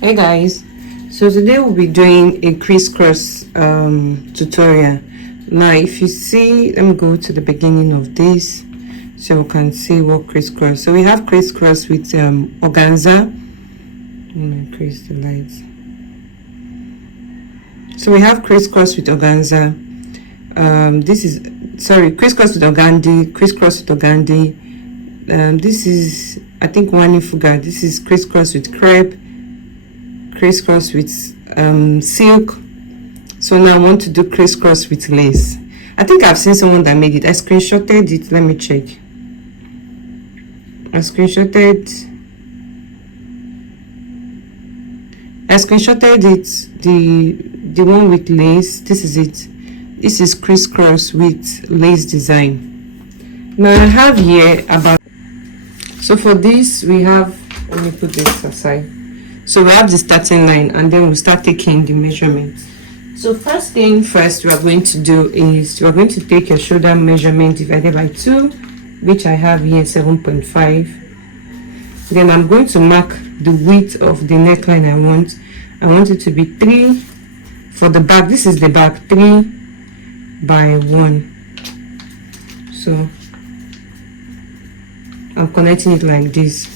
Hey guys, so today we'll be doing a crisscross tutorial. Now if you see, let me go to the beginning of this so you can see what crisscross. So we have crisscross with organza. I'm gonna increase the lights. So we have crisscross with organza. Crisscross with organdy, crisscross with organdy. This is, I think, one fuga. This is crisscross with crepe, crisscross with silk. So now I want to do crisscross with lace. I think I've seen someone that made it. I screenshotted it. Let me check. I screenshotted it, the one with lace. This is it. This is crisscross with lace design. Now I have here about, so for this we have, let me put this aside. So we have the starting line and then we'll start taking the measurements. So first thing first, we are going to do is we are going to take your shoulder measurement divided by 2, which I have here 7.5. Then I'm going to mark the width of the neckline I want. I want it to be 3 for the back. This is the back, 3 by 1. So I'm connecting it like this.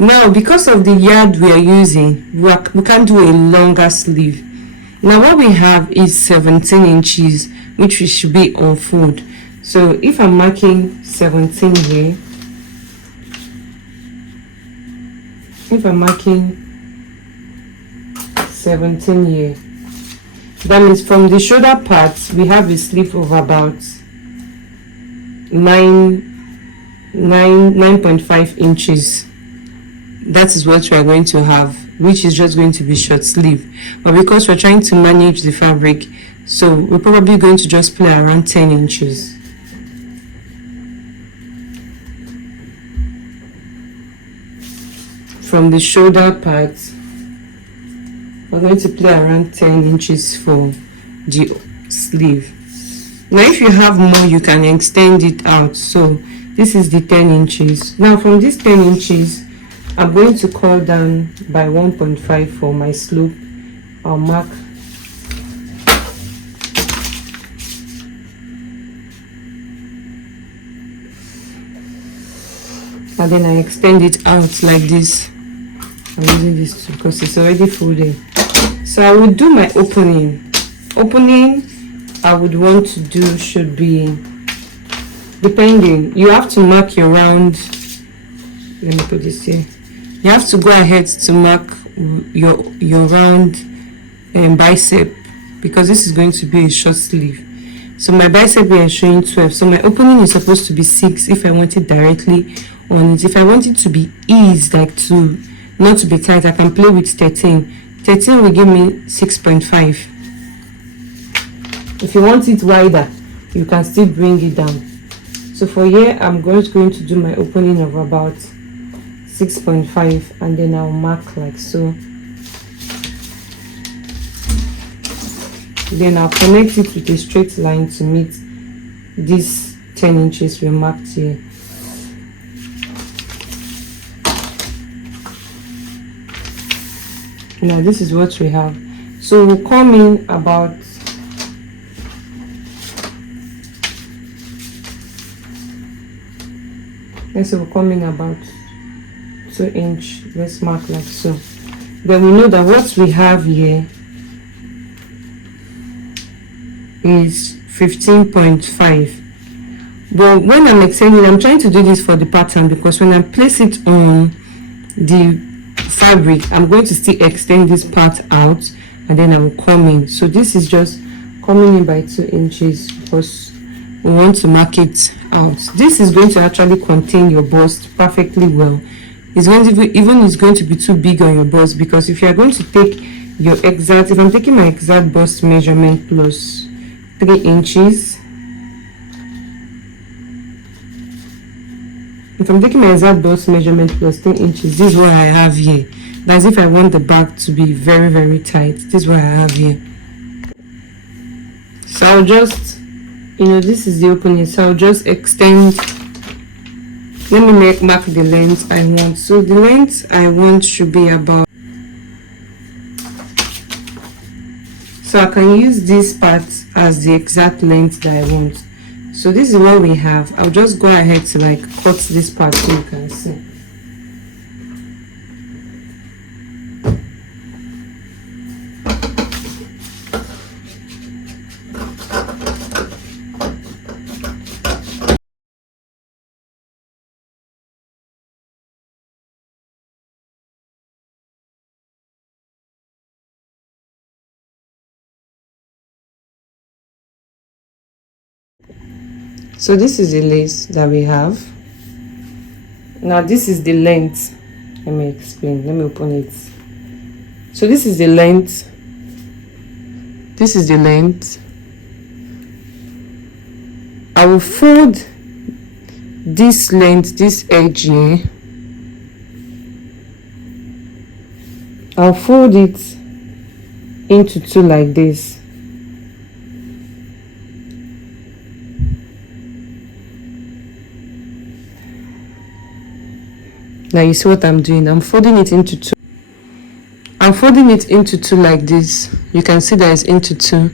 Now because of the yard we are using, we can do a longer sleeve. Now what we have is 17 inches, which should be on fold. So if I'm marking 17 here, if I'm marking 17 here, that means from the shoulder part we have a sleeve of about 9.5 inches. That is what we are going to have, which is just going to be short sleeve. But because we're trying to manage the fabric, so we're probably going to just play around 10 inches. From the shoulder part, we're going to play around 10 inches for the sleeve. Now if you have more, you can extend it out. So this is the 10 inches. Now from this 10 inches, I'm going to call down by 1.5 for my slope. I'll mark and then I extend it out like this. I'm using this too because it's already folded. So I will do my opening. I would want to do should be, depending, you have to mark your round. Let me put this here. You have to go ahead to mark your round bicep, because this is going to be a short sleeve. So my bicep we are showing 12. So my opening is supposed to be 6 if I want it directly on it. If I want it to be eased, like to not to be tight, I can play with 13. 13 will give me 6.5. If you want it wider, you can still bring it down. So for here, I'm going to do my opening of about 6.5, and then I'll mark like so. Then I'll connect it with a straight line to meet these 10 inches we marked here. Now this is what we have. So we'll come in about we'll come in about 2 inch. Let's mark like so. Then we know that what we have here is 15.5. But when I'm extending, I'm trying to do this for the pattern, because when I place it on the fabric, I'm going to still extend this part out and then I will come in. So this is just coming in by 2 inches because we want to mark it out. This is going to actually contain your bust perfectly well. It's going to be, even it's going to be too big on your bust, because if you are going to take your exact, if I'm taking my exact bust measurement plus 3 inches, if I'm taking my exact bust measurement plus 10 inches, this is what I have here. That's if I want the back to be very, very tight. This is what I have here. So I'll just, this is the opening. So I'll just extend let me mark the length I want. So the length I want should be about So I can use this part as the exact length that I want. So this is what we have. I'll just go ahead to like cut this part so you can see. So this is the lace that we have. Now this is the length. Let me explain. Let me open it. So this is the length. This is the length. I will fold this length, this edge here. I'll fold it into two like this. Now you see what I'm doing. I'm folding it into two. I'm folding it into two like this. You can see that it's into two,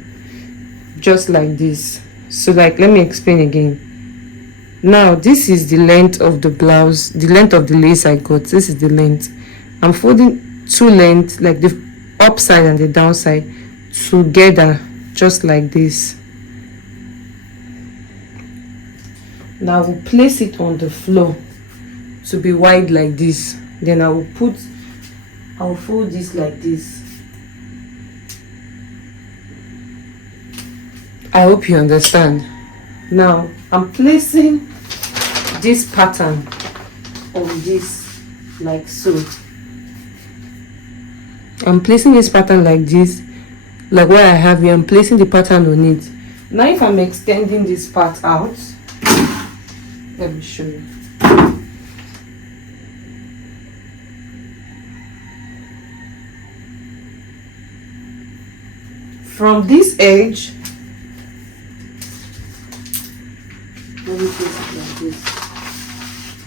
just like this. So like, let me explain again. Now this is the length of the blouse, the length of the lace I got. This is the length. I'm folding two lengths, like the upside and the downside together, just like this. Now we'll place it on the floor to be wide like this. Then I'll fold this like this. I hope you understand. Now I'm placing this pattern on this like so. I'm placing this pattern like this, like what I have here. I'm placing the pattern on it. Now if I'm extending this part out, let me show you. From this edge, let me place it like this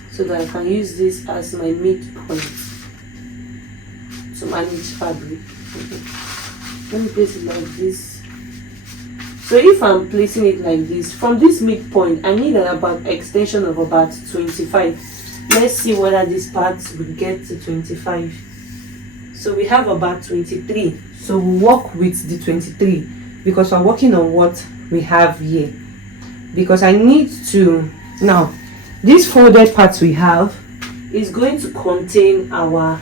so that I can use this as my midpoint to manage fabric. Let me place it like this. So if I'm placing it like this, from this midpoint, I need an extension of about 25. Let's see whether this part will get to 25. So we have about 23. So we'll work with the 23 because I'm working on what we have here. Because I need to, now this folded part we have is going to contain our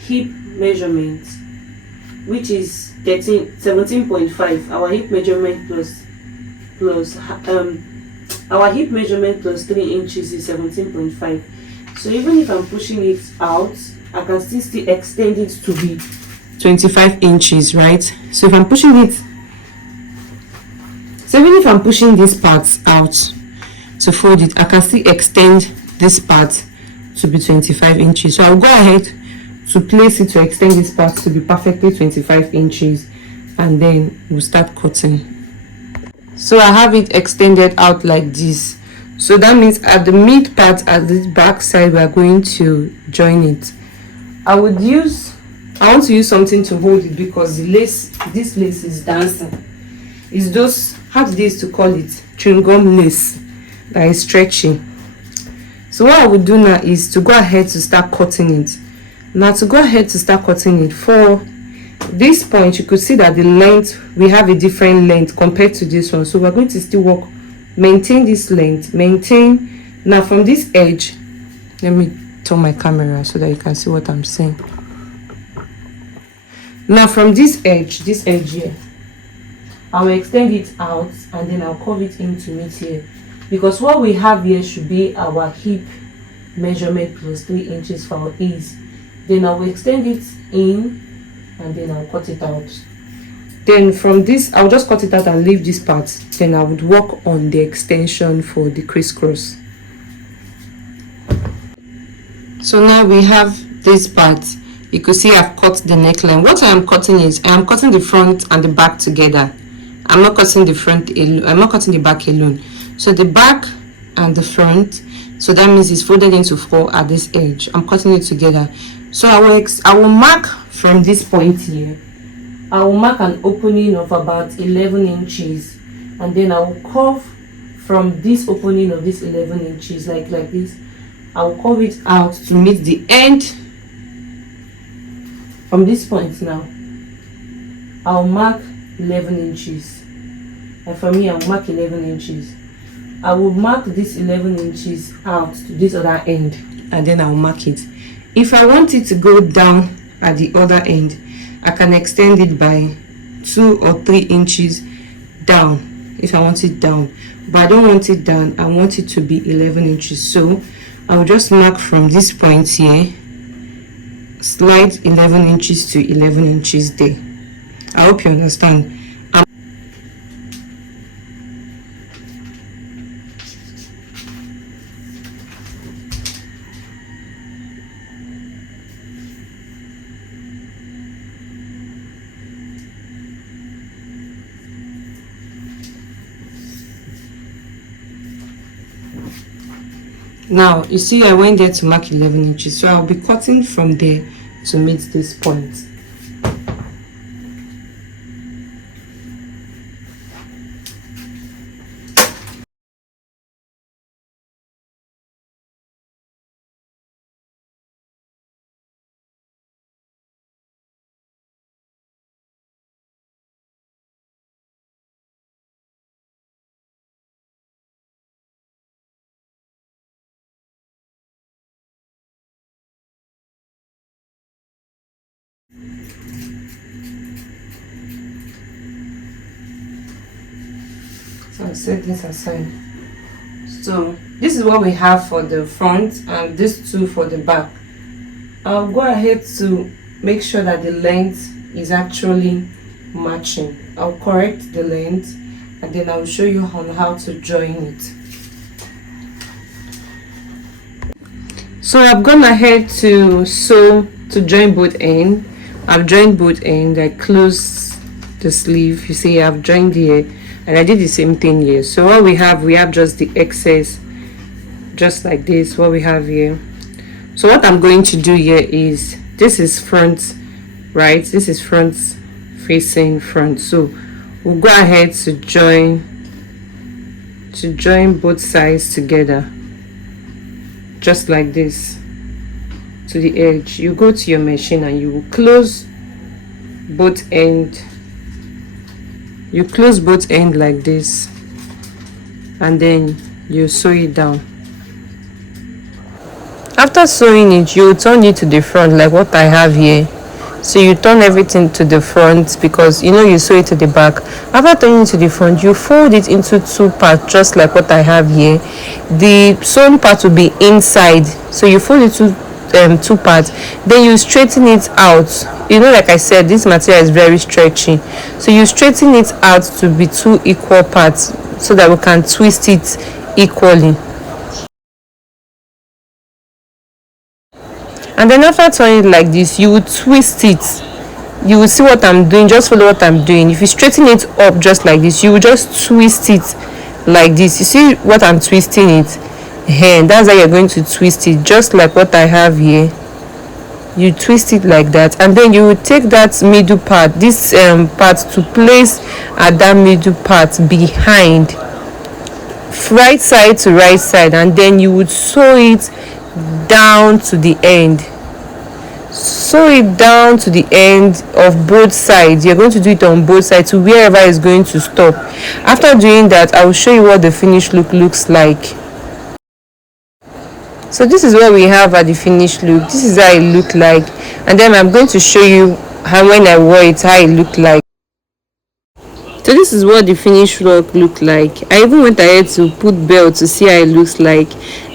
hip measurement, which is 17.5. Our hip measurement plus our hip measurement plus 3 inches is 17.5. So even if I'm pushing it out, I can still extend it to be 25 inches, right? So if I'm pushing it, so even if I'm pushing this part out to fold it, I can still extend this part to be 25 inches. So I'll go ahead to place it to extend this part to be perfectly 25 inches, and then we'll start cutting. So I have it extended out like this. So that means at the mid part, at the back side, we are going to join it. I want to use something to hold it because the lace, this lace is dancing. It's those, how do they used to call it, chewing gum lace that is stretching. So what I would do now is to go ahead to start cutting it. Now to go ahead to start cutting it, for this point you could see that the length, we have a different length compared to this one. So we're going to still work, maintain this length, maintain. Now from this edge, let me turn my camera so that you can see what I'm saying. Now from this edge here, I will extend it out and then I'll curve it in to meet here, because what we have here should be our hip measurement plus 3 inches for our ease. Then I will extend it in and then I'll cut it out. Then from this, I'll just cut it out and leave this part. Then I would work on the extension for the crisscross. So now we have this part. You could see I've cut the neckline. What I am cutting is I am cutting the front and the back together. I'm not cutting the front alone. I'm not cutting the back alone. So the back and the front, so that means it's folded into 4 at this edge. I'm cutting it together. So I will mark from this point here I will mark an opening of about 11 inches, and then I will curve from this opening of this 11 inches like this. I will curve it out to meet the end from this point. Now I'll mark 11 inches, and for me I'll mark 11 inches. I will mark this 11 inches out to this other end, and then I'll mark it. If I want it to go down at the other end, I can extend it by 2 or 3 inches down if I want it down, but I don't want it down. I want it to be 11 inches. So I will just mark from this point here, slide 11 inches to 11 inches there. I hope you understand. Now you see I went there to mark 11 inches, so I'll be cutting from there to meet this point. So I'll set this aside. So this is what we have for the front, and these two for the back. I'll go ahead to make sure that the length is actually matching. I'll correct the length, and then I'll show you on how to join it. So I've gone ahead to sew to join both ends. I've joined both ends. I closed the sleeve. You see I've joined here, and I did the same thing here. So what we have just the excess, just like this, what we have here. So what I'm going to do here is, this is front, right? This is front facing front. So we'll go ahead to join both sides together, just like this, to the edge. You go to your machine and you will close both ends. You close both ends like this, and then you sew it down. After sewing it, you turn it to the front like what I have here. So you turn everything to the front, because you know you sew it to the back. After turning it to the front, you fold it into 2 parts, just like what I have here. The sewn part will be inside, so you fold it to 2 parts, then you straighten it out. You know, like I said, this material is very stretchy, so you straighten it out to be 2 equal parts so that we can twist it equally. And then after turning it like this, you will twist it. You will see what I'm doing. Just follow what I'm doing. If you straighten it up just like this, you will just twist it like this. You see what I'm twisting it, and that's how you're going to twist it, just like what I have here. You twist it like that, and then you will take that middle part, this part, to place at that middle part behind, right side to right side, and then you would sew it down to the end. Sew it down to the end of both sides. You're going to do it on both sides to wherever it's going to stop. After doing that, I will show you what the finished look looks like. So this is what we have at the finished look. This is how it looked like, and then I'm going to show you how, when I wore it, how it looked like. So this is what the finished look looked like. I even went ahead to put belt to see how it looks like.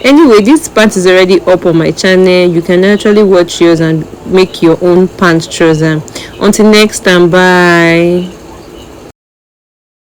Anyway, this pant is already up on my channel. You can actually watch yours and make your own pant trouser. Until next time, bye.